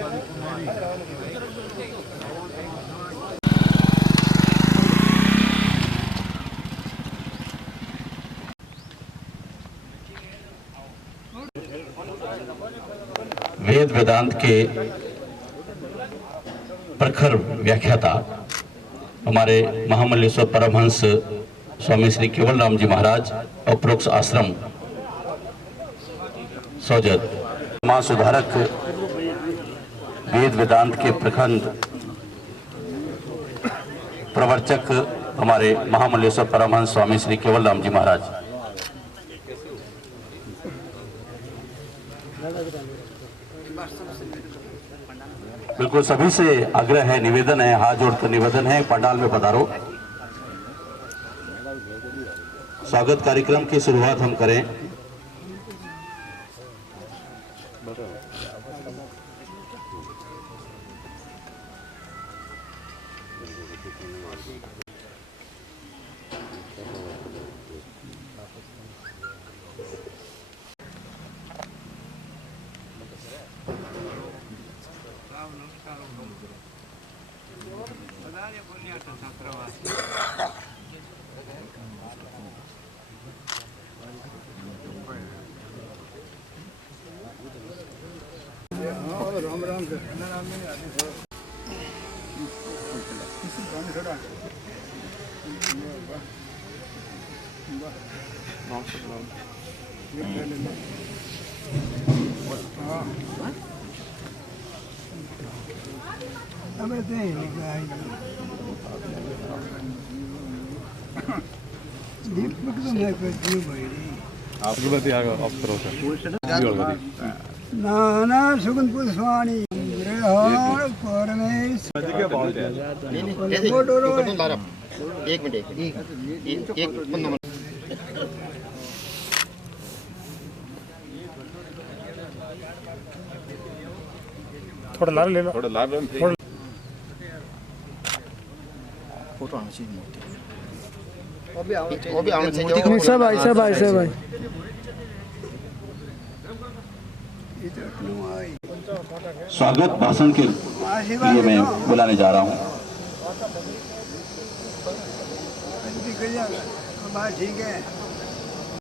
वेद वेदांत के प्रखर व्याख्याता हमारे महामल्लेश्वर परमहंस स्वामी श्री केवल राम जी महाराज और प्रोक्ष आश्रम सौजत मां सुधारक वेद वेदांत के प्रखंड प्रवर्चक हमारे महामल्लेश्वर परमहंस स्वामी श्री केवल राम जी महाराज, बिल्कुल सभी से आग्रह है, निवेदन है, हाथ जोड़कर निवेदन है, पंडाल में पधारो। स्वागत कार्यक्रम की शुरुआत हम करें। राम राम नाना सुगंध पुष्पाणी एक मिनट थोड़ा लाल ले लो, थोड़ा लाल फोटो आना चाहिए मूर्ति, वो भी आना चाहिए। सब भाई स्वागत भाषण के लिए मैं बुलाने जा रहा हूं। ठीक है,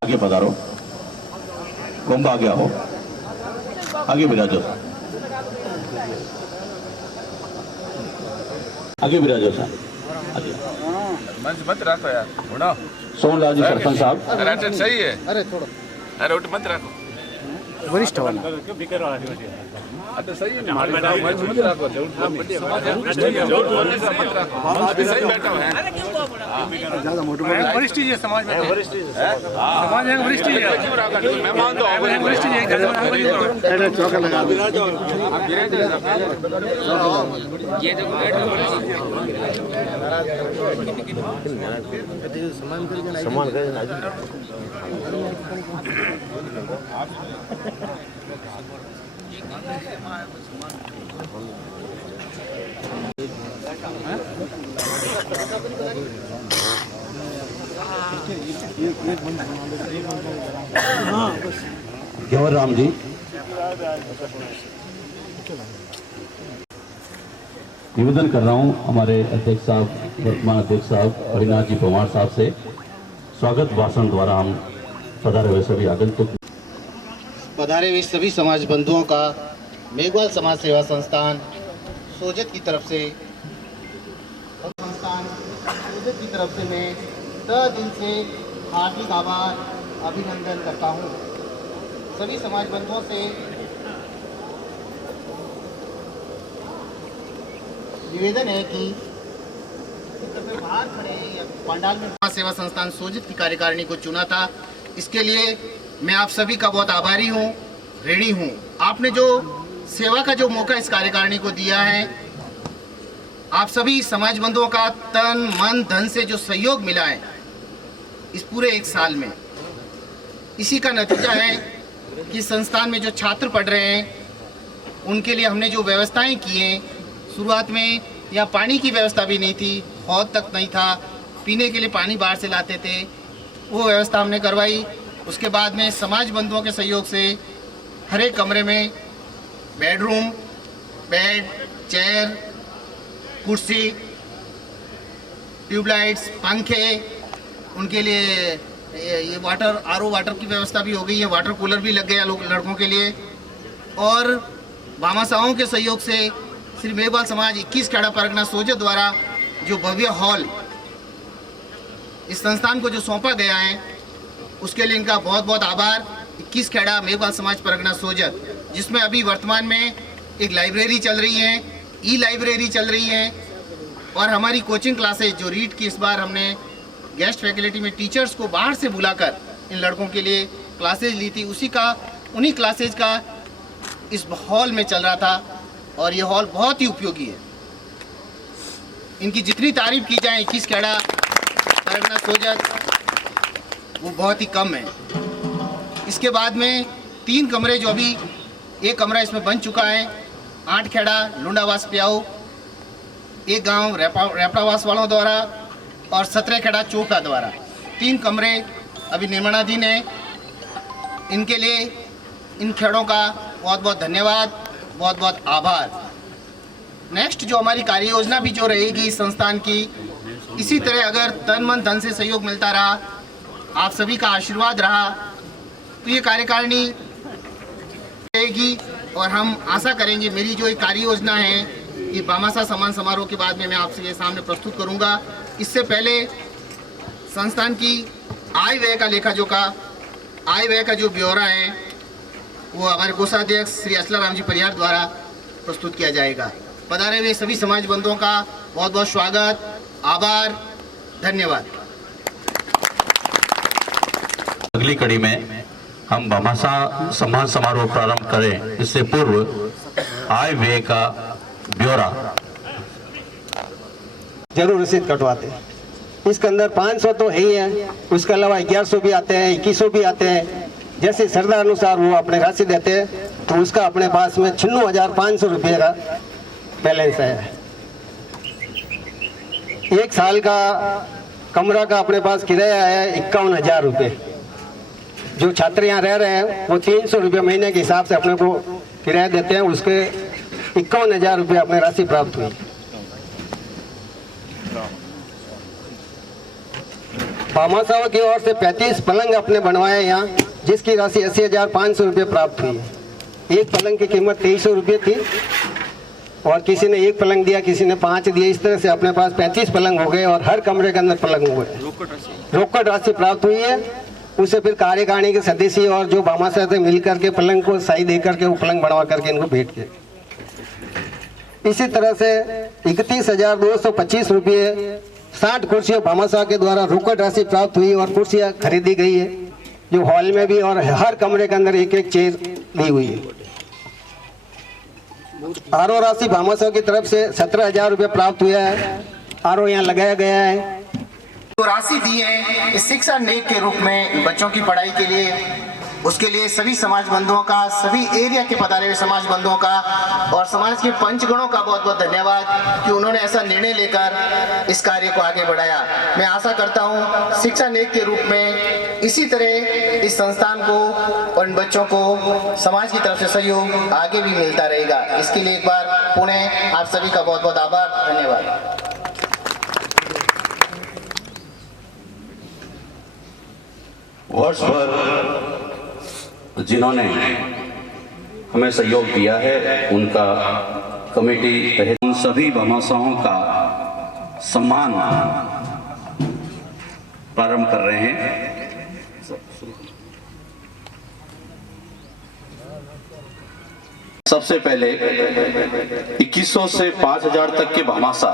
आगे पधारो, कुंभ आ गया हो, आगे विराजो, आगे विराजो साहब, मंच मत रखो यार, सोनलाल जी सरपंच साहब। अरे सही है, अरे थोड़ा अरे उठ मत रखो, वरिष्ठ वाला अच्छा सही है, मंच मत रखो, अभी सही बैठा हुआ है, ज्यादा मोटे वरिष्ठ जी समाज में, वरिष्ठ जी समाज में वरिष्ठ जी है, मैं मानता हूँ वरिष्ठ जी है, चौका लगा ये सम्मान करें ना केवल राम जी, निवेदन कर रहा हूं हमारे अध्यक्ष साहब, वर्तमान अध्यक्ष साहब अविनाश जी पवार साहब से स्वागत भाषण द्वारा हम पधारे हुए सभी आगंतुक, पधारे हुए सभी समाज बंधुओं का मेघवाल समाज सेवा संस्थान सोजत की तरफ से मैं तहे दिल से हार्दिक आभार अभिनंदन करता हूँ। सभी समाज बंधुओं से निवेदन है कि बाहर खड़े पंडाल में समाज सेवा संस्थान सोजत की कार्यकारिणी को चुना था, इसके लिए मैं आप सभी का बहुत आभारी हूँ, ऋणी हूँ। आपने जो सेवा का जो मौका इस कार्यकारिणी को दिया है, आप सभी समाज बंधुओं का तन मन धन से जो सहयोग मिला है इस पूरे एक साल में, इसी का नतीजा है कि संस्थान में जो छात्र पढ़ रहे हैं उनके लिए हमने जो व्यवस्थाएं की हैं, शुरुआत में यहाँ पानी की व्यवस्था भी नहीं थी, हौद तक नहीं था, पीने के लिए पानी बाहर से लाते थे, वो व्यवस्था हमने करवाई। उसके बाद में समाज बंधुओं के सहयोग से हर एक कमरे में बेडरूम, बेड, चेयर, कुर्सी, ट्यूबलाइट्स, पंखे, उनके लिए ये वाटर आरओ वाटर की व्यवस्था भी हो गई है, वाटर कूलर भी लग गया लड़कों के लिए। और भामाशाहों के सहयोग से श्री मेघवाल समाज 21 खेड़ा परगना सोजत द्वारा जो भव्य हॉल इस संस्थान को जो सौंपा गया है, उसके लिए इनका बहुत बहुत आभार। 21 खेड़ा मेघवाल समाज परगना सोजत, जिसमें अभी वर्तमान में एक लाइब्रेरी चल रही है, ई लाइब्रेरी चल रही है, और हमारी कोचिंग क्लासेज जो रीड की इस बार हमने गेस्ट फैकल्टी में टीचर्स को बाहर से बुलाकर इन लड़कों के लिए क्लासेज ली थी, उन्हीं क्लासेज का इस हॉल में चल रहा था। और ये हॉल बहुत ही उपयोगी है। इनकी जितनी तारीफ की जाए 21 खेड़ा परगना सोजत वो बहुत ही कम है। इसके बाद में 3 कमरे जो अभी एक कमरा इसमें बन चुका है, 8 खेड़ा लुंडावास प्याऊ, एक गांव रेपड़ावास वालों द्वारा और 17 खेड़ा चोपड़ा द्वारा 3 कमरे अभी निर्माणाधीन है। इनके लिए इन खेड़ों का बहुत बहुत धन्यवाद, बहुत बहुत आभार। नेक्स्ट जो हमारी कार्य योजना भी जो रहेगी इस संस्थान की, इसी तरह अगर तन मन धन से सहयोग मिलता रहा, आप सभी का आशीर्वाद रहा, तो ये कार्यकारिणी रहेगी। और हम आशा करेंगे, मेरी जो एक कार्य योजना है ये भामाशाह सम्मान समारोह के बाद में मैं आपसे ये सामने प्रस्तुत करूंगा। इससे पहले संस्थान की आय व्यय का लेखा जोखा, आय व्यय का जो ब्यौरा है वो हमारे कोषाध्यक्ष श्री असलाराम जी परिहार द्वारा प्रस्तुत किया जाएगा। पधारे हुए सभी समाज बंधुओं का बहुत बहुत स्वागत, आभार, धन्यवाद। अगली कड़ी में हम भामाशाह सम्मान समारोह प्रारंभ करें, इससे पूर्व आय व्यय का ब्यौरा जरूर रसीद कटवाते हैं। इसके अंदर 500 तो है ही है, उसके अलावा 1100 भी आते हैं, 2100 भी आते हैं। जैसे श्रद्धा अनुसार वो अपने राशि देते हैं, तो उसका अपने पास में 96,500 रुपये का बैलेंस है। 1 साल का कमरा का अपने पास किराया है 51,000 रुपये। जो छात्र यहाँ रह रहे हैं वो 300 रुपये महीने के हिसाब से अपने को किराया देते हैं, उसके 51,000 रुपये अपने राशि प्राप्त हुई। भामाशाह की ओर से 35 पलंग अपने बनवाए यहाँ, जिसकी राशि 80,500 रुपये प्राप्त हुई है। एक पलंग की कीमत 2300 रुपये थी और किसी ने 1 पलंग दिया, किसी ने 5 दिए। इस तरह से अपने पास 35 पलंग हो गए और हर कमरे के अंदर पलंग हो गए। रोकड़ राशि प्राप्त हुई है, उसे फिर कार्यकारिणी के सदस्य और जो भामाशाह से मिल करके पलंग को सही दे करके वो पलंग बनवा करके इनको भेंट किए। इसी तरह से 31,225 रुपये 60 कुर्सियों भामाशाह के द्वारा रोकड़ राशि प्राप्त हुई और कुर्सियाँ खरीदी गई है, जो हॉल में भी और हर कमरे के अंदर 1-1 चेयर दी हुई है। आरओ राशि भामाशाह की तरफ से 17,000 रुपये प्राप्त हुआ है। आरओ यहाँ लगाया गया है। तो राशि दी है इस शिक्षा नेक के रूप में बच्चों की पढ़ाई के लिए, उसके लिए सभी समाज बंधुओं का, सभी एरिया के पधारे हुए समाज बंधुओं का और समाज के पंचगणों का बहुत बहुत धन्यवाद कि उन्होंने ऐसा निर्णय लेकर इस कार्य को आगे बढ़ाया। मैं आशा करता हूं शिक्षा नेक के रूप में इसी तरह इस संस्थान को और इन बच्चों को समाज की तरफ से सहयोग आगे भी मिलता रहेगा। इसके लिए एक बार पुनः आप सभी का बहुत बहुत आभार, धन्यवाद। वर्ष भर जिन्होंने हमें सहयोग दिया है, उनका कमेटी उन सभी भामाशाहों का सम्मान प्रारंभ कर रहे हैं। सबसे पहले 2100 से 5,000 तक के भामाशाह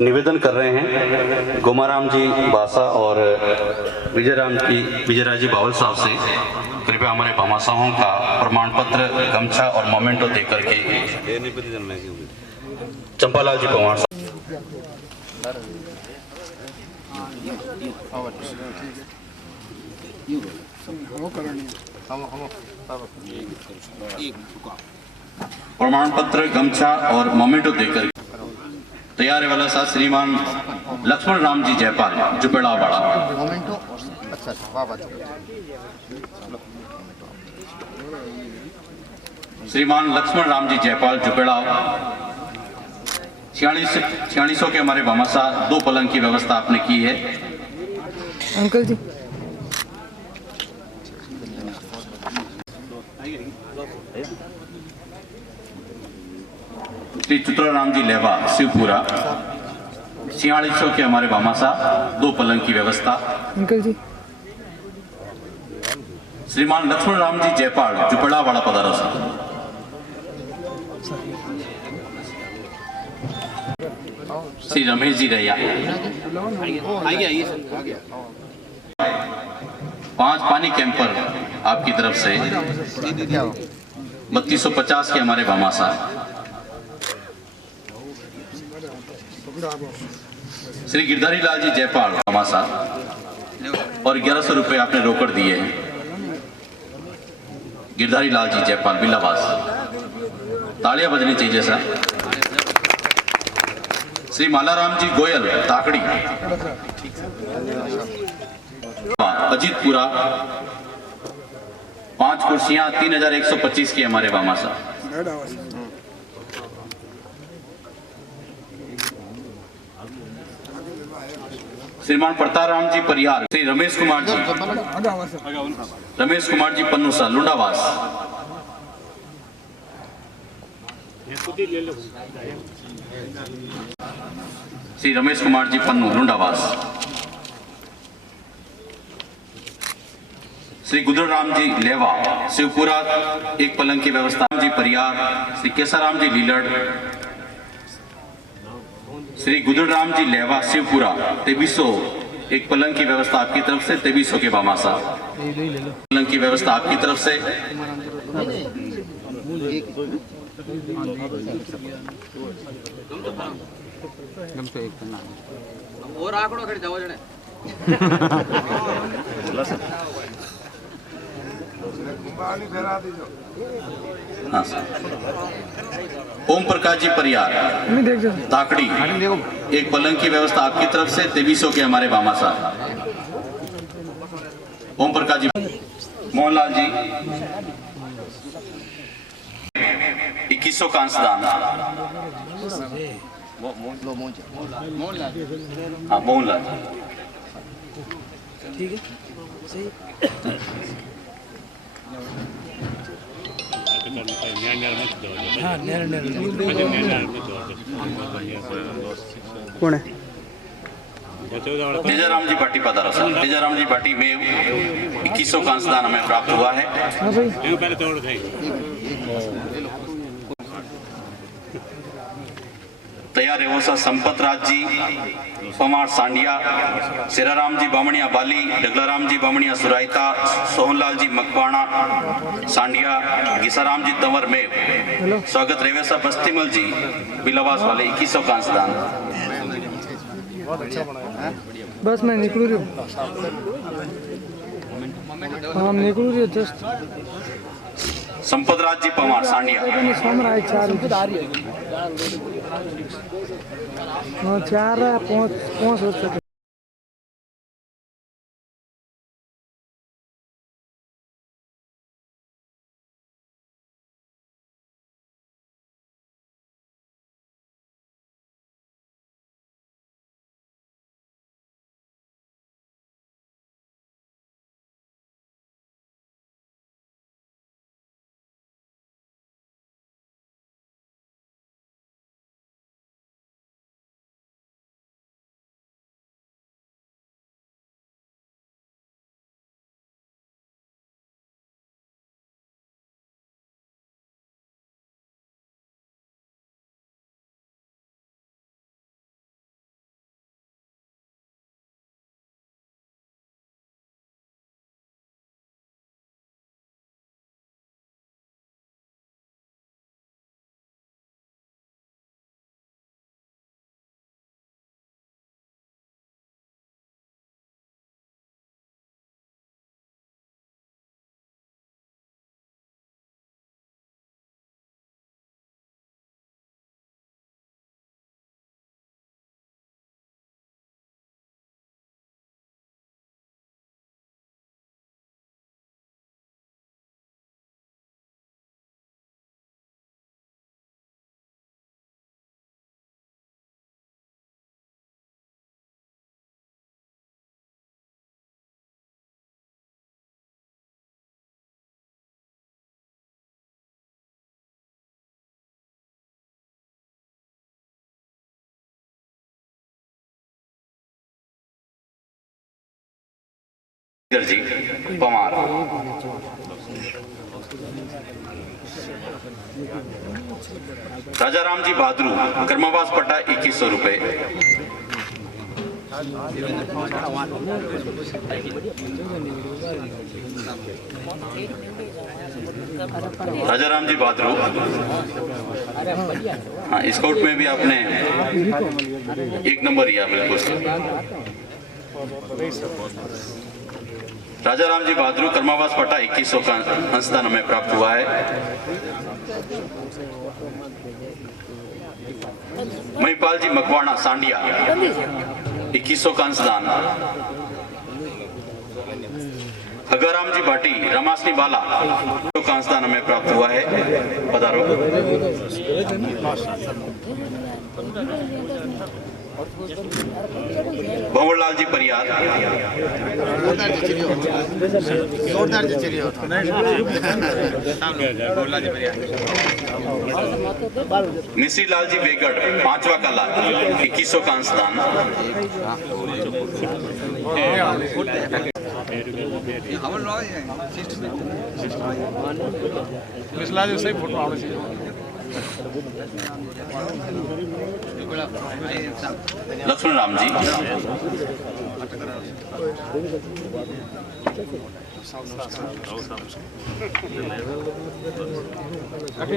निवेदन कर रहे हैं गोमाराम जी बासा और विजयराज जी बावल साहब से कृपया हमारे भामाशाहों का प्रमाण पत्र, गमछा और मोमेंटो देकर के चंपालाल जी पवार साहब। प्रमाण पत्र, गमछा और मोमेंटो देकर तैयार है वाला साथ श्रीमान लक्ष्मण राम जी जयपाल जुपेड़ा वाला। मोमेंटो अच्छा वाह वाह। श्रीमान लक्ष्मण राम जी जयपाल जुपेड़ा 4600 के हमारे भामाशाह 2 पलंग की व्यवस्था आपने की है। अंकल जी श्री चित्राराम जी लेवा शिवपुरा 4600 के हमारे भामाशाह 2 पलंग की व्यवस्था। अंकल जी श्रीमान लक्ष्मण राम जी जयपाल जुपेड़ा वाला पधारो साहब। श्री रमेश जी रैया 5 पानी कैंपर आपकी तरफ से 3250 के हमारे भामाशाह। श्री गिरधारी लाल जी जयपाल भामाशाह और 1100 रुपए आपने रोकड़ दिए हैं। गिरधारी लाल जी जयपाल बिल्लावास, तालियां बजनी चाहिए सर। श्री मालाराम जी गोयल ताकड़ी अजीतपुरा 5 कुर्सियां 3125 की हमारे भामाशाह। श्रीमान प्रताराम जी परिहार, श्री रमेश कुमार जी पन्नूसा लुंडावास, श्री रमेश कुमार जी पन्नू लुंडावास। श्री गुदरराम जी लेवा शिवपुरा 1 पलंग की व्यवस्था जी परिहार। श्री केसाराम जी लीलड़, श्री गुदरराम जी लेवा शिवपुरा 2300 1 पलंग की व्यवस्था आपकी तरफ से 2300 के भामाशाह। पलंग की व्यवस्था आपकी तरफ से। और आंकड़ो खड़े जाओ जने हाँ सर। ओम प्रकाश जी परिहार ताकड़ी 1 पलंग की व्यवस्था आपकी तरफ से 2300 के हमारे भामाशाह। ओम प्रकाश जी। मोहनलाल जी 2100 का अंशदान। हाँ मोहनलाल ठीक है सही। हाँ कौन है? तेजाराम जी भाटी पधारो सर। तेजाराम जी भाटी में 2100 का अंशदान हमें प्राप्त हुआ है। हाँ भाई तैयार है वो सर संपत राज जी पमार सांडिया, सिराराम जी बामणिया बाली, डगलाराम जी बामणिया सुराइता, सोहनलाल जी मकवाणा सांडिया, गिसाराम जी तंवर में। स्वागत रेवेसा बस्तीमल जी बिलावास वाले 2100 का अंशदान। बस मैं निकलू रही हूँ। हाँ निकलू रही हूँ जस्ट। संपत राज जी पमार सांडिया 4 5 जी पवार। राजा राम जी भादरू कर्मावास पट्टा 2100 रुपए। राजा राम जी भादरू, हाँ स्काउट में भी आपने 1 नंबर लिया बिल्कुल। राजा राम जी भादरू कर्मावास पट्टा 2100 का अंशदान हमें प्राप्त हुआ है। महिपाल जी मकवाणा सांडिया 2100 का अंशदान। अगाराम जी भाटी रमासनी बाला का अंशदान हमें प्राप्त हुआ है। पधारो। भंवरलाल जी परियार, मिश्री लाल जी बेगड़ 5वां कला 2100 का अंशदान। लक्ष्मण राम जी,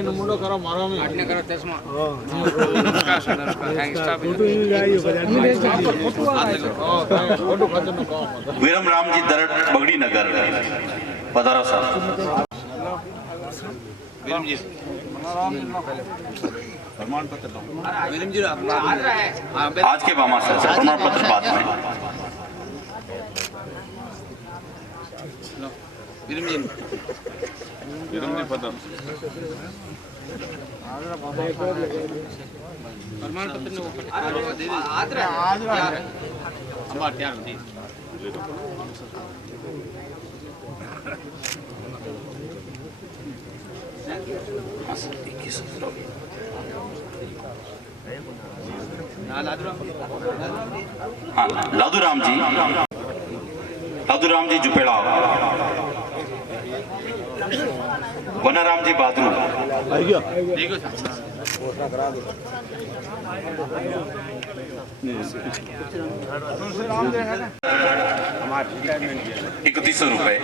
मुंडो करो मारो में आटने करो चश्मा वीरम राम जी दरट बगड़ी नगर। पधारो साहब। प्रमाण पत्र आज के बामा सर प्रमाण पत्र बाद में। प्रमाण पत्र हाँ लादूराम जी जुपेड़ा। वनाराम जी भादरू, ₹3100 रुपए।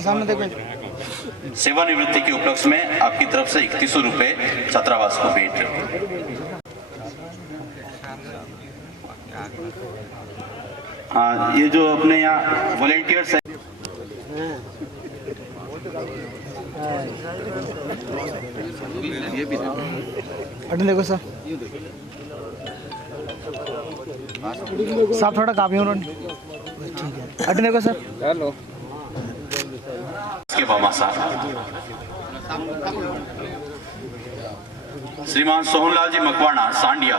सामने देखो। सेवानिवृत्ति के उपलक्ष्य में आपकी तरफ से 3100 रुपए छात्रावास को भेंट। हाँ ये जो अपने यहाँ वॉलेंटियर्स है, अटन देखो सर साहब थोड़ा काफी उन्होंने ठीक है। अटन देखो सर। हेलो के बामा साहब श्रीमान सोहनलाल जी मकवाणा सांडिया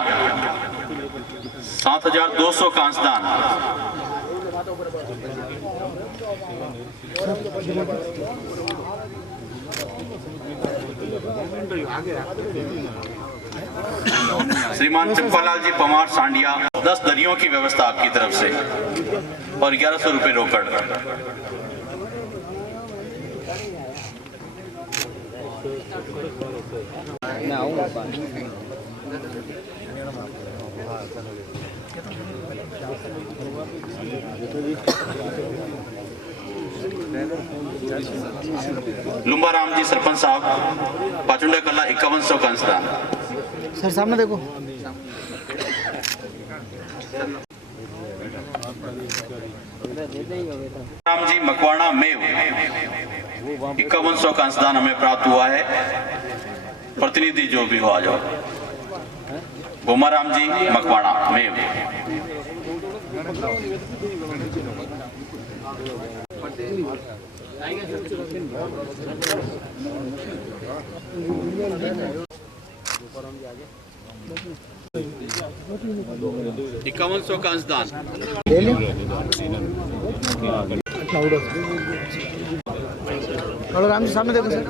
7200 का अंशदान। श्रीमान चंपालाल जी पवार सांडिया 10 दरियों की व्यवस्था आपकी तरफ से और 1100 रुपए रोकड़। लुम्बाराम जी सरपंच साहब पाचुंडा कला 5100 का अंशदान। सर सामने देखो। राम जी मकवाणा मेव 5100 का अंशदान हमें प्राप्त हुआ है। प्रतिनिधि जो भी हो आ जाओ। गोमाराम जी मकवाणा मेव। ₹5100 का अंशदान। और राम जी सामने देखो सर।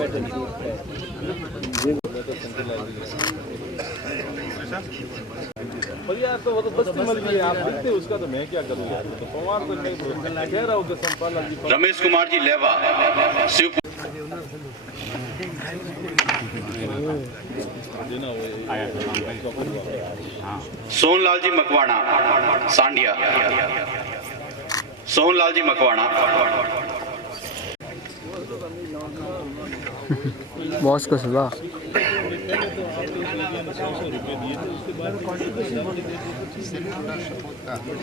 पर यार तो वो तो बस्ती मल गई, आप देखते उसका, तो मैं क्या करूँ यार, तो पवार तो नहीं कह रहा हूँ कि संपाल जी। रमेश कुमार जी लेवा शिवपुर, सोहनलाल जी मकवाणा सांडिया, सोहनलाल जी मकवाणा। बॉस को सुबह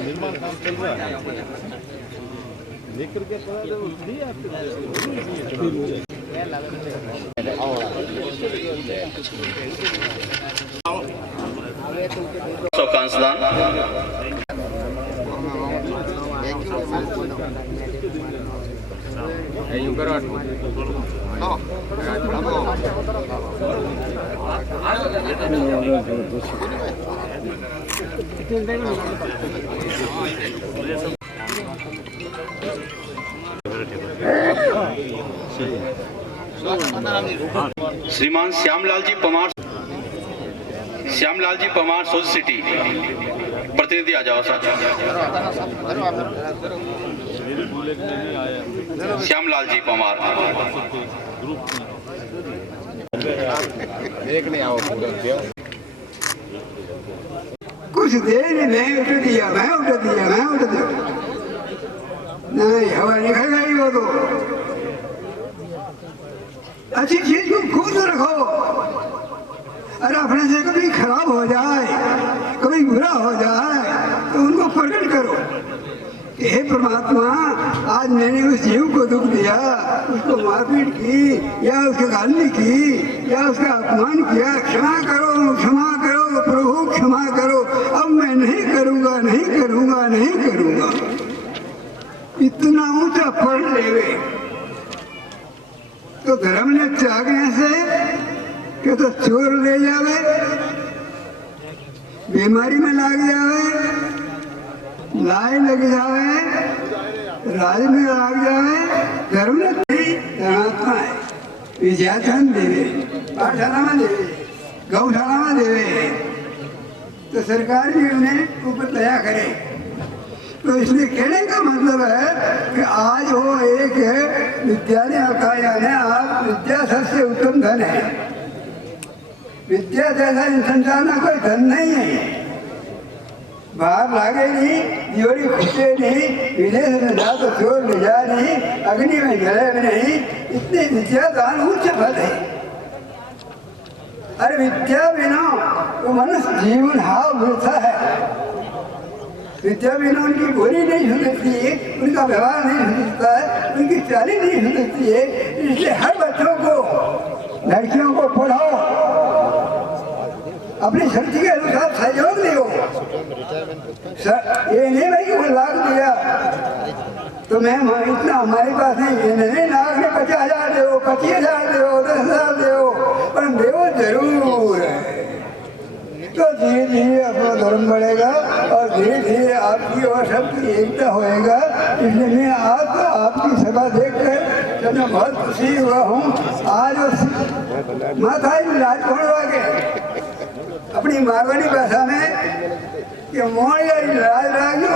निर्माण काम चल रहा है, लेकर के कांसदान श्रीमान श्यामलाल जी पमार सोज सिटी प्रतिनिधि आ जाओ सर। श्यामलाल जी पमार कुछ देर नहीं उठ दिया, मैं उठ दिया नहीं, हवा निकल गई वो तो। अच्छी चीज को खुद रखो, अरे अपने से कभी खराब हो जाए, कभी बुरा हो जाए तो उनको प्रकट करो कि हे परमात्मा, आज मैंने उस जीव को दुख दिया, उसको मारपीट की या उसके गाली की या उसका अपमान किया, क्षमा करो प्रभु, क्षमा करो, अब मैं नहीं करूँगा। इतना ऊंचा पढ़ लेवे तो धर्म ने त्यागने से कि तो चोर ले जावे, बीमारी में लग जावे, लाई लग जावे, राज में लग जावे, धर्म ने धर्मात्मा है, विद्याधन देवे, पाठशाला में देवे, गौशाला में देवे, तो सरकार भी उन्हें ऊपर दया करे। तो इसलिए कहने का मतलब है कि आज वो एक विद्यालय का यानी आप विद्या सबसे उत्तम धन है। विद्या जैसा इन संसार में कोई धन नहीं है, बाहर लागे नहीं, जोड़ी खुशे नहीं, विदेश में जा तो चोर ले जा नहीं, अग्नि में जले नहीं, इतनी विद्या दान उच्च पद है। अरे विद्या बिना तो मनुष्य जीवन हाव मिलता है। विद्या बिना उनकी बोली नहीं सुधरती है, उनका व्यवहार नहीं सुधरता है, उनकी चाली नहीं सुधरती है। इसलिए हर बच्चों को, लड़कियों को पढ़ाओ, अपनी शक्ति के अनुसार सहयोग दो। ये नहीं भाई वो लाख दिया तो मैं इतना हमारे पास नहीं, नहीं लाख ने 50,000 दो, 25,000 दो, 10,000 दो, पर देवो जरूर। तो धीरे धीरे अपना धर्म बढ़ेगा और धीरे धीरे आपकी और सबकी एकता होएगा। इसलिए मैं आपकी सभा देखकर जब मैं बहुत खुशी हुआ हूँ। आज माथा लाज पड़वा के अपनी मारवाड़ी भाषा में कि मोड़ी लाज लागो,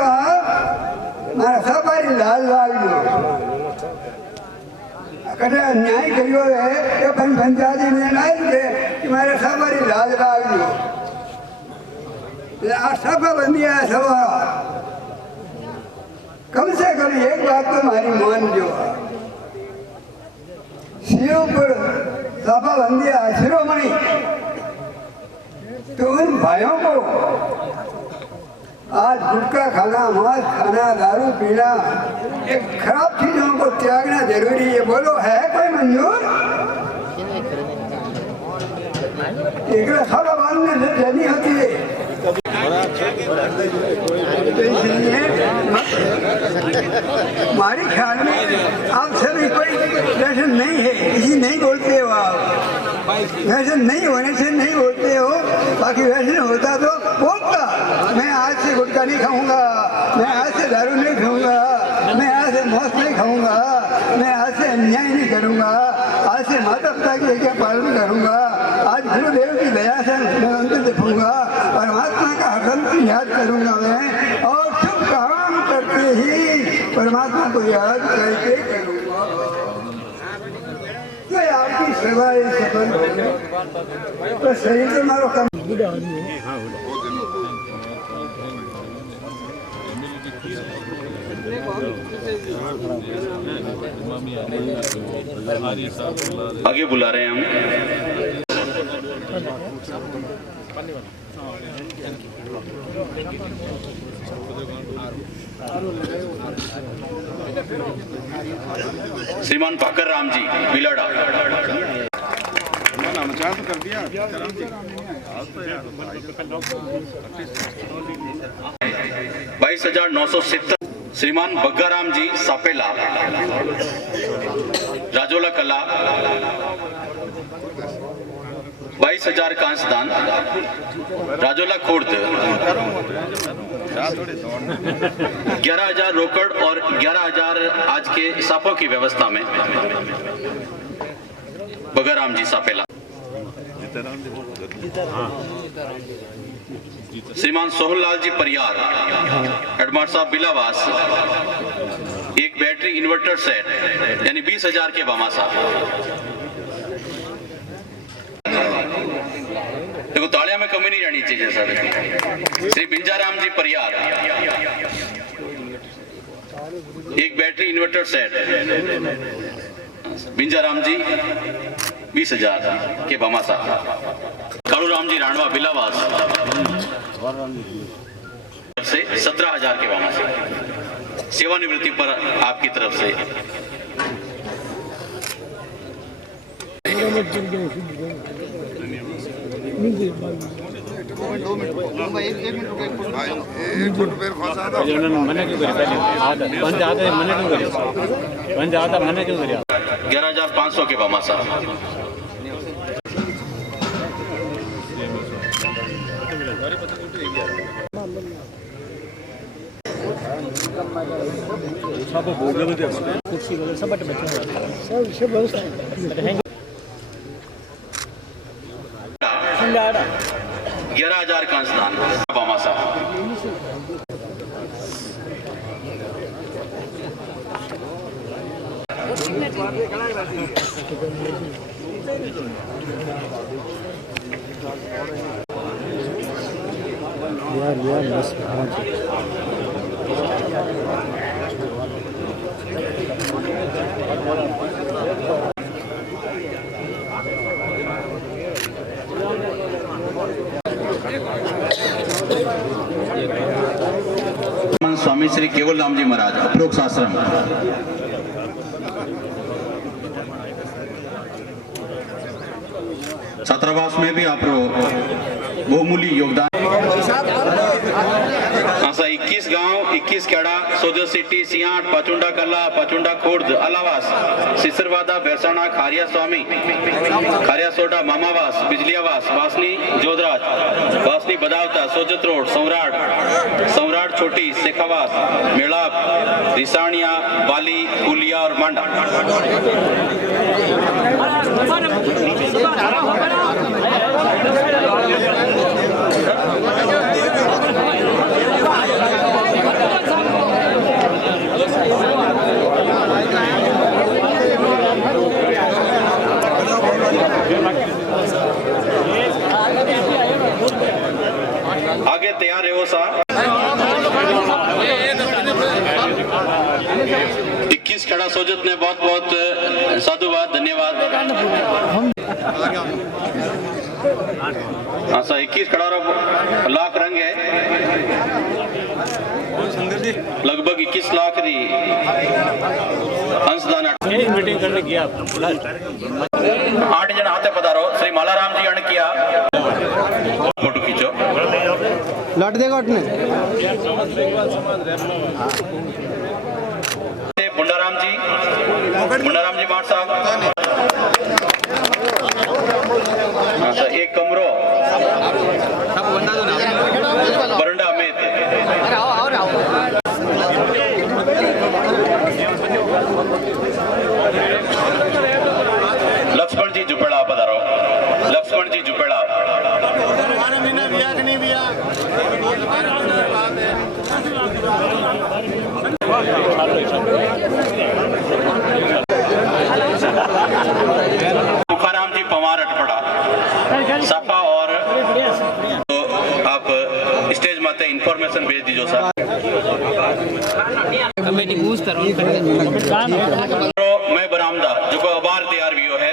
मारा सफारी लाज लागो, कटे अन्याय करियो है कि पंचायत में नहीं दे कि मारा सफारी लाज लागो। सभा बंदिया सभा, कम से कम एक बात तो हमारी मान जो, शिवपुर सभा बंदिया शिरोमणि, तो उन भाइयों को आज गुटखा खाना, मांस खाना, दारू पीना, एक खराब चीजों को त्यागना जरूरी है। बोलो है कोई मंजूर? एक सभा बांधने से जनी होती है। तो इसलिए हमारे ख्याल में आप सभी कोई दर्शन नहीं है, इसी नहीं बोलते हो आप, वैसे नहीं होने से नहीं बोलते हो। बाकी वैसे होता तो बोलता, मैं आज से गुटखा नहीं खाऊंगा, मैं आज से दारू नहीं खाऊंगा, मैं आज से मौत नहीं खाऊंगा, मैं आज से अन्याय नहीं करूंगा, आज से माता पिता की आज्ञा पालन करूंगा, आज गुरुदेव की दया से मैं उनको देखूंगा, परमात्मा का हकम करूँगा मैं, और शुभ काम करते ही परमात्मा को याद करके करूँगा। तो आपकी सेवा सफल होगी तो सही से मारो काम। आगे बुला रहे हैं हम श्रीमान भाकर राम जी बिलाड़ा। 22,970 श्रीमान बग्गाराम जी सापेला राजोला कला 22,000 का अंशदान राजोला खुर्द 11,000 रोकड़ और 11,000 आज के सापों की व्यवस्था में बग्गाराम जी सापेला। श्रीमान सोहनलाल जी परियार हेडमास्टर साहब बिलावास एक बैटरी इन्वर्टर सेट यानी 20,000 के बामासा। देखो तालियां में कमी नहीं रहनी चाहिए सर। श्री बिंजाराम जी परियार एक बैटरी इन्वर्टर सेट बिंजाराम जी 20,000 के बामासा। कालूराम जी राणवा बिलावास से 17,000 के बामासा सेवानिवृत्ति पर आपकी तरफ से। मने 11,500 के बामासा। कुर्सी वगैरह सब बच्चे व्यवस्था 11,000 का अंशदान बामासा। स्वामी श्री केवल राम जी महाराज अप्रोक्ष आश्रम। छात्रावास में भी आप बहुमूल्य योगदान। 21 गांव 21 खेड़ा सोजो सिटी सियाट पाचुंडा कला पाचुंडा खुर्द अलावास सिसरवादा बेसाना खारिया स्वामी खारिया सोडा मामावास बिजलियावास वासनी जोधराज वासनी बदावता सोजत रोड सम्राट छोटी शेखावास मेलाप रिसाणिया बाली कुलिया और मांडा। आगे तैयार है वो सा 21 खड़ा सोजत ने बहुत बहुत साधुवाद धन्यवाद। हाँ सर 21 खड़ा लाख रंग है लगभग 21 लाख दी अंशदान। मीटिंग करने की आप 8 जन हाथे पधारो। श्री मालाराम जी अणकिया फोटो खींचो लौट देगा उठने बुंडाराम जी मार साहब। हाँ एक कमरो बरंडा अमित लक्ष्मण जी जुपेड़ा पधारो। लक्ष्मण जी जुपेड़ा तुकाराम जी पवार अटपड़ा सपा और तो आप स्टेज माते इंफॉर्मेशन भेज दीजिए सर। कमेटी पूछ करो तो मैं बरामदा जो को अबार तैयार भी है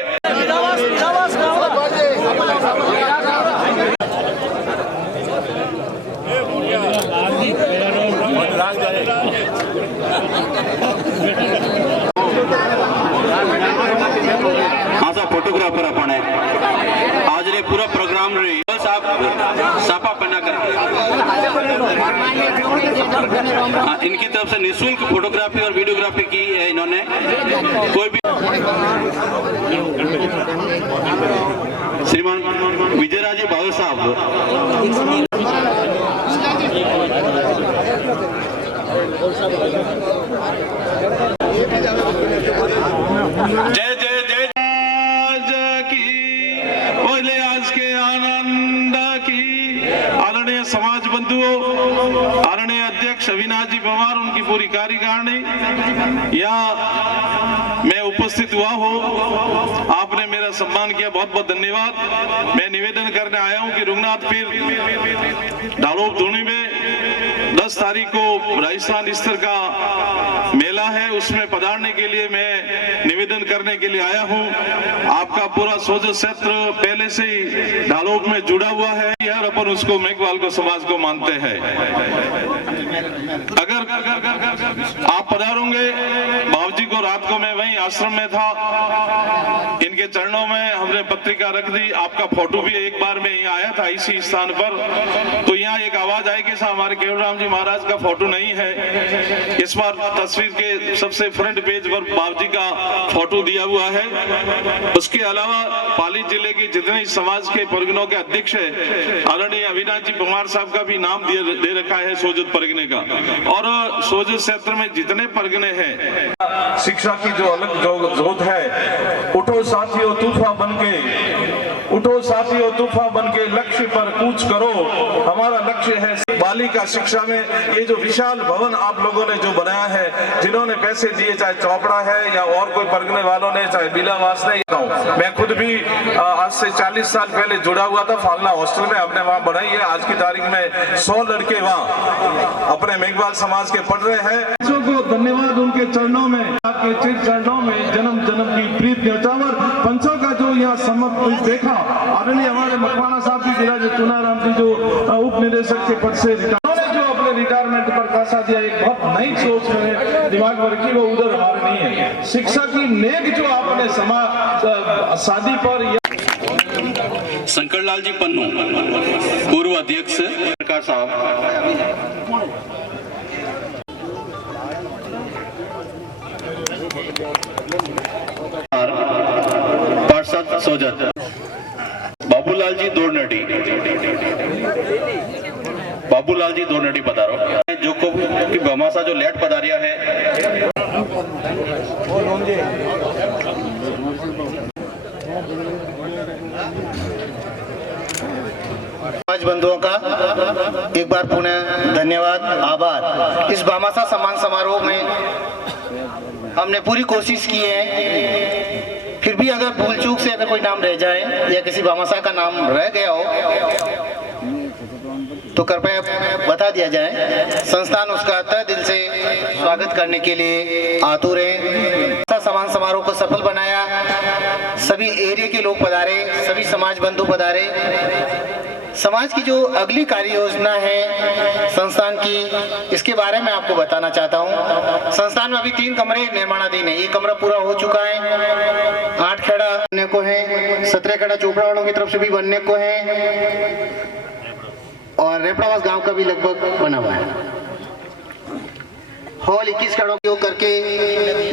हाँ सर फोटोग्राफर अपन है आज रे पूरा प्रोग्राम रे साहब साफा पन्ना कर इनकी तरफ से निःशुल्क फोटोग्राफी और वीडियोग्राफी की है इन्होंने कोई भी श्रीमान विजयराजी भावे साहब जय जय जय आज की बोले आज के आनंद की आदरणीय समाज बंधुओं आदरणीय अध्यक्ष अविनाश जी पवार उनकी पूरी कार्यकारिणी यहाँ मैं उपस्थित हुआ हूँ आपने मेरा सम्मान किया बहुत बहुत धन्यवाद। मैं निवेदन करने आया हूँ कि रघुनाथ पीर ढालोब धूनी में 10 तारीख को राजस्थान स्तर का मेला है उसमें पधारने के लिए मैं निवेदन करने के लिए आया हूं। आपका पूरा सोजत क्षेत्र पहले से ही ढालोब में जुड़ा हुआ है यार अपन उसको मेघवाल को समाज को मानते हैं। अगर आप पधारोगे बाबूजी को रात को मैं वहीं आश्रम में था इनके चरणों में हमने पत्रिका रख दी आपका फोटो भी एक बार में यहाँ आया था इसी स्थान पर तो यहाँ एक आवाज आई कि साहब हमारे केवलराम जी महाराज का फोटो नहीं है इस बार तस्वीर के सबसे फ्रंट पेज पर बाबूजी का फोटो दिया हुआ है। उसके अलावा पाली जिले के जितने समाज के परगनों के अध्यक्ष है आदरणीय अविनाश जी पवार साहब का भी नाम दे रखा है सोजत परगने का और सोजत क्षेत्र में जितने परगने हैं शिक्षा की जो अलग जरूरत है उठो साथियों तूफा बनके उठो साथियों तूफा बनके लक्ष्य पर कूच करो हमारा लक्ष्य है बालिका शिक्षा में ये जो विशाल भवन आप लोगों ने जो बनाया है जिन्होंने पैसे दिए चाहे चौपड़ा है या और कोई परगने वालों ने चाहे बिलावास ने मैं खुद भी आज से 40 साल पहले जुड़ा हुआ था फालना हॉस्टल में हमने वहाँ बनाई है आज की तारीख में 100 लड़के वहाँ अपने मेघवाल समाज के पढ़ रहे हैं को धन्यवाद उनके चरणों में आपके चिर चरणों में जन्म जन्म की प्रीत न्यौछावर पंचों का जो यहाँ समर्पित देखा आदरणीय हमारे मकवाना साहब भी गिरा जो चुनाराम जी जो उप निदेशक के पद से जो अपने रिटायरमेंट पर कासा दिया एक बहुत नई सोच में दिमाग वर्गी वो उधर हमारे नहीं है शिक्षा की नेक जो आपने समाज शादी पर शंकरलाल जी पन्नू पूर्व अध्यक्ष सरकार साहब पार्षद सोजत बाबूलाल जी दोरनडी पधारो जो को की बमासा जो लेट पधारिया है समाज बंधुओं का एक बार पुनः धन्यवाद आभार। इस भामाशाह सम्मान समारोह में हमने पूरी कोशिश की है फिर भी अगर भूल चूक से अगर कोई नाम रह जाए या किसी भामाशाह का नाम रह गया हो तो कृपया बता दिया जाए। संस्थान उसका तहे दिल से स्वागत करने के लिए आतुर है। सम्मान समारोह को सफल बनाया सभी एरिया के लोग पधारे सभी समाज बंधु पधारे। समाज की जो अगली कार्य योजना है संस्थान की इसके बारे में आपको बताना चाहता हूं। संस्थान में अभी 3 कमरे निर्माणाधीन है। एक कमरा पूरा हो चुका है 8 खेड़ा बनने को है 17 खेड़ा चोपड़ा वालों की तरफ से भी बनने को है और रेपड़ावास गांव का भी लगभग बना हुआ है। हॉल 21 खेड़ों का उपयोग करके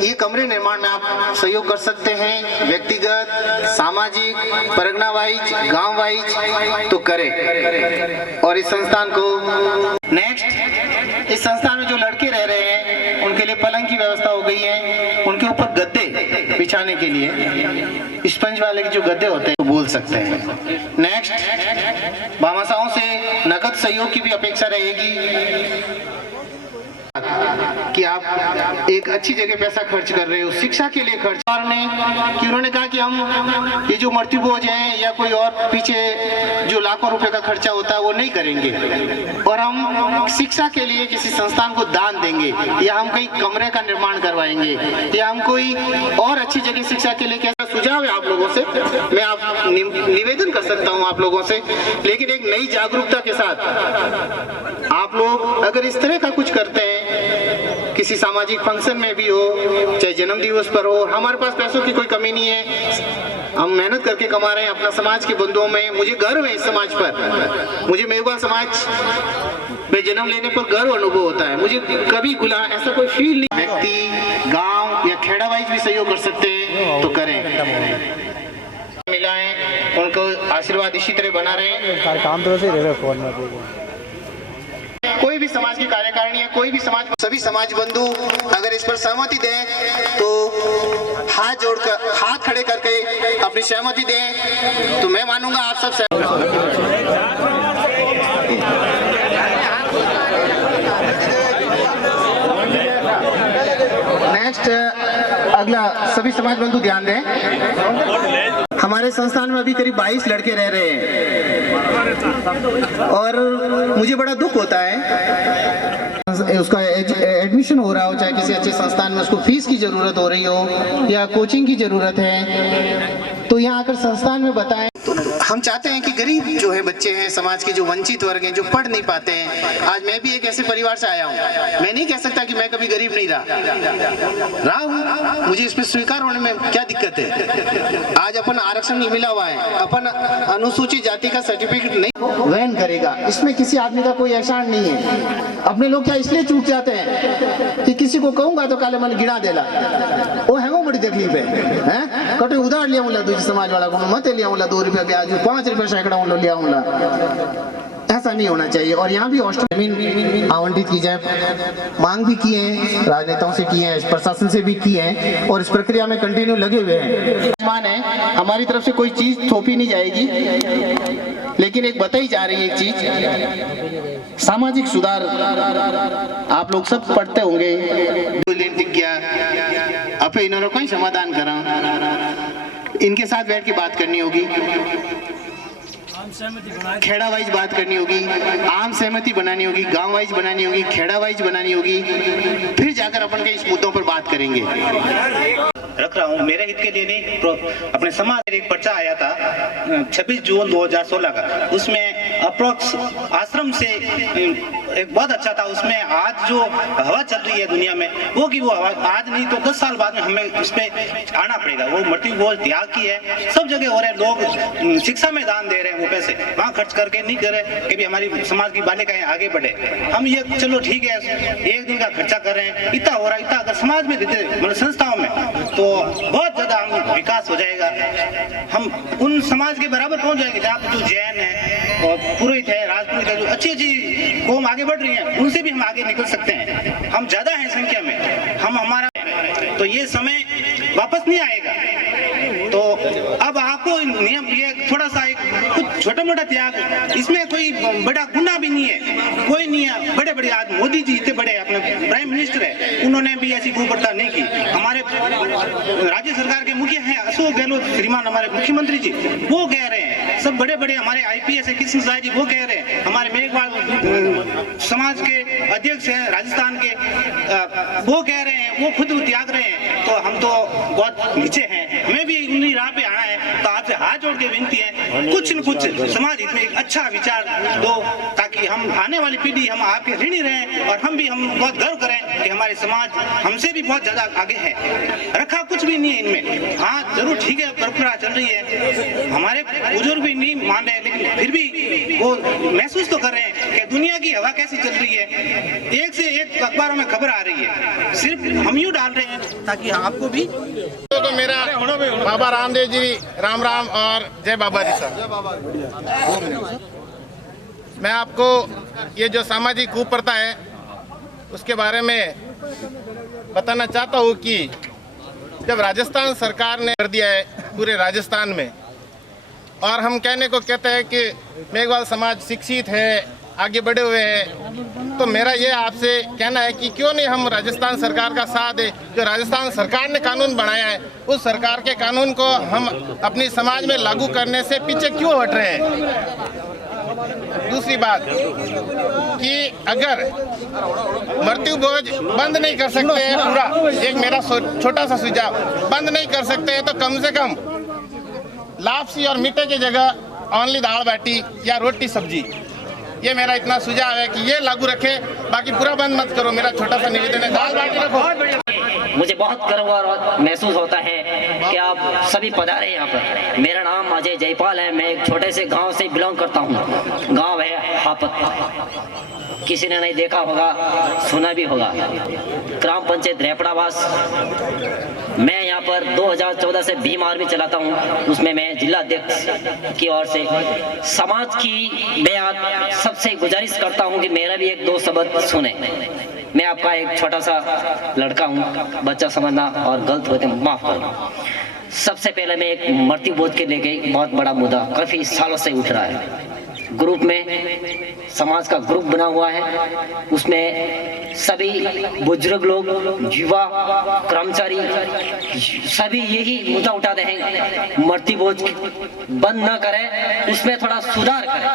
ये कमरे निर्माण में आप सहयोग कर सकते हैं। व्यक्तिगत सामाजिक परगना वाइज गांव वाइज तो करें। और इस संस्थान को नेक्स्ट इस संस्थान में जो लड़के रह रहे हैं उनके लिए पलंग की व्यवस्था हो गई है। उनके ऊपर गद्दे बिछाने के लिए स्पंज वाले के जो गद्दे होते हैं वो बोल सकते हैं। नेक्स्ट भामाशाहों से नकद सहयोग की भी अपेक्षा रहेगी। कि आप एक अच्छी जगह पैसा खर्च कर रहे हो, शिक्षा के लिए खर्च कि उन्होंने कहा कि हम ये जो मृत्यु भोज है या कोई और पीछे जो लाखों रुपए का खर्चा होता है वो नहीं करेंगे और हम शिक्षा के लिए किसी संस्थान को दान देंगे या हम कहीं कमरे का निर्माण करवाएंगे या हम कोई और अच्छी जगह शिक्षा के लिए। कैसा सुझाव है आप लोगों से, मैं आप निवेदन कर सकता हूं आप लोगों से, लेकिन एक नई जागरूकता के साथ आप लोग अगर इस तरह का कुछ करते हैं, किसी सामाजिक फंक्शन में भी हो, चाहे जन्म दिवस पर हो, हमारे पास पैसों की कोई कमी नहीं है, हम मेहनत करके कमा रहे हैं अपना समाज के बंधुओं में, मुझे गर्व है इस समाज पर, मुझे मेघवाल समाज में जन्म लेने पर गर्व अनुभव होता है, मुझे कभी गुलाम ऐसा कोई फील नहीं। व्यक्ति गांव या खेड़ा वाइज भी सहयोग कर सकते हैं तो करें, मिलाएं, उनको आशीर्वाद इसी तरह बना रहे। काम तो वैसे ही फोन में कोई भी समाज की कार्यकारिणी है, कोई भी समाज, सभी समाज बंधु अगर इस पर सहमति दें तो हाथ जोड़कर, हाथ खड़े करके अपनी सहमति दें तो मैं मानूंगा आप सब नेक्स्ट। अगला सभी समाज बंधु ध्यान दें, हमारे संस्थान में अभी करीब 22 लड़के रह रहे हैं और मुझे बड़ा दुख होता है उसका एडमिशन हो रहा हो, चाहे किसी अच्छे संस्थान में उसको फीस की जरूरत हो रही हो या कोचिंग की जरूरत है, तो यहाँ आकर संस्थान में बताएं। हम चाहते हैं कि गरीब जो है बच्चे हैं, समाज के जो वंचित वर्ग हैं, जो पढ़ नहीं पाते हैं, आज मैं भी एक ऐसे परिवार से आया हूँ, मैं नहीं कह सकता कि मैं कभी गरीब नहीं रहा हूँ, मुझे इसमें स्वीकार होने में क्या दिक्कत है। आज अपन आरक्षण नहीं मिला हुआ है, अपन अनुसूचित जाति का सर्टिफिकेट नहीं वहन करेगा, इसमें किसी आदमी का कोई एहसान नहीं है। अपने लोग क्या इसलिए चूक जाते हैं कि किसी को कहूंगा तो काले मन गिरा देला, वो है वो बड़ी तकलीफ है, कटे उधार लिया हूँ दूसरे समाज वाला को मत लिया हूँ 2 रुपया ब्याज 5 रुपया सैकड़ा लिया हूँ, ऐसा नहीं होना चाहिए। और यहाँ भी हॉस्टल जमीन आवंटित की जाए, मांग भी की है, राजनेताओं से की है, प्रशासन से भी की है और इस प्रक्रिया में कंटिन्यू लगे हुए हैं। मान है हमारी तरफ से कोई चीज थोपी नहीं जाएगी, लेकिन एक बताई जा रही है एक चीज, सामाजिक सुधार आप लोग सब पढ़ते होंगे, अब इन्होंने कोई समाधान करा, इनके साथ बैठ के बात करनी होगी, खेड़ा वाइज बात करनी होगी, आम सहमति बनानी होगी, गांव वाइज बनानी होगी, खेड़ा वाइज बनानी होगी, फिर जाकर अपन के इस मुद्दों पर बात करेंगे। रख रहा हूँ मेरे हित के लिए नहीं, अपने समाज में एक पर्चा आया था 26 जून 2016 का, उसमें अप्रोक्स आश्रम से एक बहुत अच्छा था, उसमें आज जो हवा चल रही है दुनिया में वो कि वो हवा आज नहीं तो 10 साल बाद में हमें इस पे आना पड़ेगा। वो मृत्यु बोझ त्याग की है, सब जगह हो रहे हैं, लोग शिक्षा में दान दे रहे हैं, वो पैसे वहाँ खर्च करके नहीं कर रहे कि भी हमारी समाज की बालिकाएं आगे बढ़े। हम ये चलो ठीक है एक दिन का खर्चा कर रहे हैं, इतना हो रहा है, इतना अगर समाज में देते मतलब संस्थाओं में तो बहुत ज्यादा हम विकास हो जाएगा, हम उन समाज के बराबर पहुंच जाएंगे जहाँ पे जो जैन है और पुरोहित है, राजपुरोहित है, जो अच्छी अच्छी कौम आगे बढ़ रही है उनसे भी हम आगे निकल सकते हैं। हम ज्यादा हैं संख्या में, हम हमारा तो ये समय वापस नहीं आएगा। तो अब आपको नियम ये थोड़ा सा एक कुछ छोटा मोटा त्याग, इसमें कोई बड़ा गुना भी नहीं है, कोई नहीं है। बड़े बड़े आज मोदी जी इतने बड़े अपने प्राइम मिनिस्टर है, उन्होंने भी ऐसी कुप्रथा नहीं की। हमारे राज्य सरकार के मुखिया हैं अशोक गहलोत श्रीमान, हमारे मुख्यमंत्री जी वो कह रहे हैं, सब बड़े बड़े हमारे IPS है कृष्ण साय जी वो कह रहे हैं, हमारे मेघवाल समाज के अध्यक्ष हैं राजस्थान के वो कह रहे हैं, वो खुद त्याग रहे हैं। तो हम तो बहुत नीचे हैं, हमें भी उन्हीं राह पे आना है। तो आपसे हाथ जोड़ के विनती है कुछ न कुछ समाज इसमें एक अच्छा विचार दो, ताकि हम आने वाली पीढ़ी हम आपके ऋणी रहें और हम बहुत गर्व करें कि हमारे समाज हमसे भी बहुत ज्यादा आगे है। रखा कुछ भी नहीं है इनमें, हाँ जरूर ठीक है परंपरा चल रही है, हमारे बुजुर्ग भी नहीं मान रहे, लेकिन फिर भी वो महसूस तो कर रहे हैं कि दुनिया की हवा कैसी चल रही है। एक से एक अखबारों में खबर आ रही है, सिर्फ हम यूँ डाल रहे हैं ताकि आपको भी। तो मेरा बाबा रामदेव जी राम राम और जय बाबा जी साहब। मैं आपको ये जो सामाजिक कुप्रथा है उसके बारे में बताना चाहता हूँ कि जब राजस्थान सरकार ने कर दिया है पूरे राजस्थान में, और हम कहने को कहते हैं कि मेघवाल समाज शिक्षित है, आगे बढ़े हुए हैं। तो मेरा ये आपसे कहना है कि क्यों नहीं हम राजस्थान सरकार का साथ दे। जो राजस्थान सरकार ने कानून बनाया है उस सरकार के कानून को हम अपनी समाज में लागू करने से पीछे क्यों हट रहे हैं। दूसरी बात कि अगर मृत्यु भोज बंद नहीं कर सकते हैं पूरा, एक मेरा छोटा सा सुझाव, बंद नहीं कर सकते हैं तो कम से कम लापसी और मीठे की जगह ओनली दाल बाटी या रोटी सब्जी, ये मेरा इतना सुझाव है कि ये लागू रखे। बाकी पूरा बंद मत करो, मेरा छोटा सा निवेदन है, दाल बाटी रखो। मुझे बहुत गर्व और महसूस होता है कि आप सभी पधारे यहाँ पर। मेरा नाम अजय जयपाल है। मैं एक छोटे से गांव से बिलोंग करता हूँ। गांव है हापत। किसी ने नहीं देखा होगा, सुना भी होगा। ग्राम पंचायत रेपड़ावास। मैं यहाँ पर 2014 से भीम आर्मी चलाता हूँ। उसमें मैं जिला अध्यक्ष की ओर से समाज की मैं सबसे गुजारिश करता हूँ कि मेरा भी एक दो शब्द सुने। मैं आपका एक छोटा सा लड़का हूँ, बच्चा समझना और गलत होते माफ करना। सबसे पहले मैं एक मृत्यु बोझ के लेके बहुत बड़ा मुद्दा काफी सालों से उठ रहा है। ग्रुप में समाज का ग्रुप बना हुआ है, उसमें सभी बुजुर्ग लोग, युवा, कर्मचारी सभी यही मुद्दा उठाते हैं मृत्यु बोझ बंद न करें, उसमें थोड़ा सुधार करें।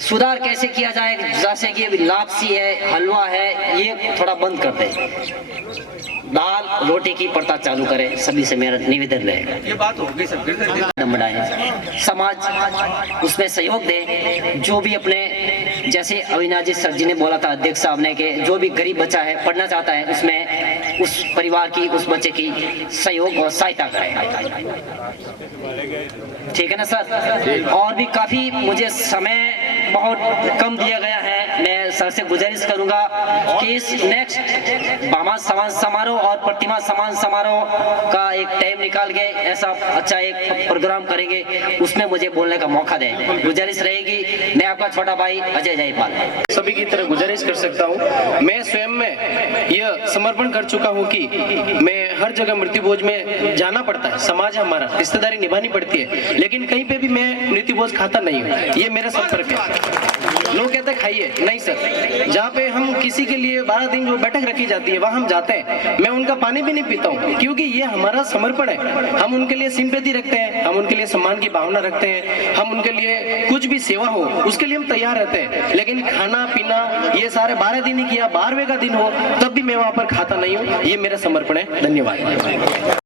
सुधार कैसे किया जाए, जैसे कि लापसी है, हलवा है, ये थोड़ा बंद कर दे। दाल रोटी की प्रथा चालू करें, सभी से मेरा निवेदन रहेगा। ये बात हो गई सब समाज उसमें सहयोग दे। जो भी अपने जैसे अविनाश जी सर जी ने बोला था, अध्यक्ष साहब ने, कि जो भी गरीब बच्चा है पढ़ना चाहता है, उसमें उस परिवार की, उस बच्चे की सहयोग और सहायता करें। ठीक है ना सर? और भी काफी मुझे समय बहुत कम दिया गया है। मैं सर से गुजारिश करूंगा कि इस नेक्स्ट भामा समाज समारोह और प्रतिमा समाज समारोह का एक टाइम निकाल के ऐसा अच्छा एक प्रोग्राम करेंगे, उसमें मुझे बोलने का मौका दें। गुजारिश रहेगी। मैं आपका छोटा भाई अजय जयपाल सभी की तरह गुजारिश कर सकता हूँ। मैं स्वयं में यह समर्पण कर चुका हूँ कि मैं हर जगह मृत्यु भोज में जाना पड़ता है, समाज हमारा, रिश्तेदारी निभानी पड़ती है, लेकिन कहीं पे भी मैं मृत्यु भोज खाता नहीं हूँ। ये मेरा संपर्क है। लोग कहते हैं खाइए, नहीं सर, जहाँ पे हम किसी के लिए 12 दिन जो बैठक रखी जाती है वहाँ हम जाते हैं, मैं उनका पानी भी नहीं पीता हूँ, क्योंकि ये हमारा समर्पण है। हम उनके लिए सिंपैथी रखते हैं, हम उनके लिए सम्मान की भावना रखते हैं, हम उनके लिए कुछ भी सेवा हो उसके लिए हम तैयार रहते हैं। लेकिन खाना पीना ये सारे 12 दिन ही किया, 12वें का दिन हो तब भी मैं वहाँ पर खाता नहीं हूँ। ये मेरा समर्पण है। धन्यवाद।